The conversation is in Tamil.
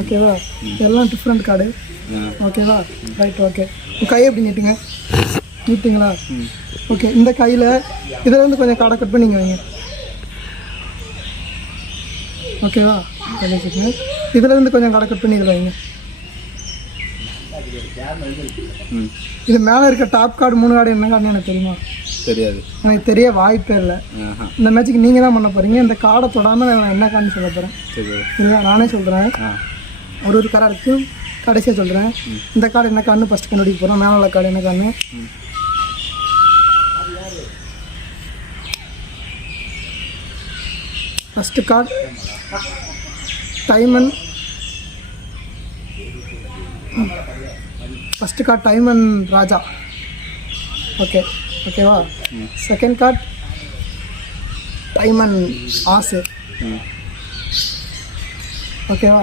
ஓகேவா எல்லாம் டிஃப்ரெண்ட் கார்டு ஓகேவா ரைட் ஓகே கையை எப்படி நீட்டுங்க? நீட்டுங்களா? ஓகே இந்த கையில் இதில் வந்து கொஞ்சம் காடை கட் பண்ணிங்க வைங்க. ஓகேவா கொஞ்சம் வச்சுக்கோங்க இதில் இருந்து கொஞ்சம் காடை கட் பண்ணி இதில் வைங்க. இது மேலே இருக்க டாப் கார்டு மூணு கார்டு என்ன கார்டுன்னு எனக்கு தெரியுமா? தெரியாது. எனக்கு தெரிய வாய்ப்பே இல்லை. இந்த மேட்ச்சுக்கு நீங்கள் தான் பண்ண போகிறீங்க இந்த கார்டை தொடாமல் நான் என்ன கார்டுன்னு சொல்ல போகிறேன் சரியா? நானே சொல்கிறேன் ஒரு ஒரு கார்டு எடுத்து கடைசியாக சொல்கிறேன் இந்த கார்டு என்ன கார்டுன்னு ஃபஸ்ட்டு கண்டுபிடிக்க போகிறோம் மேலே உள்ள கார்டு என்ன கார்டுன்னு first card diamond. First card diamond ராஜா. ஓகே ஓகேவா செகண்ட் கார்டு டைமன் ஆசு. ஓகேவா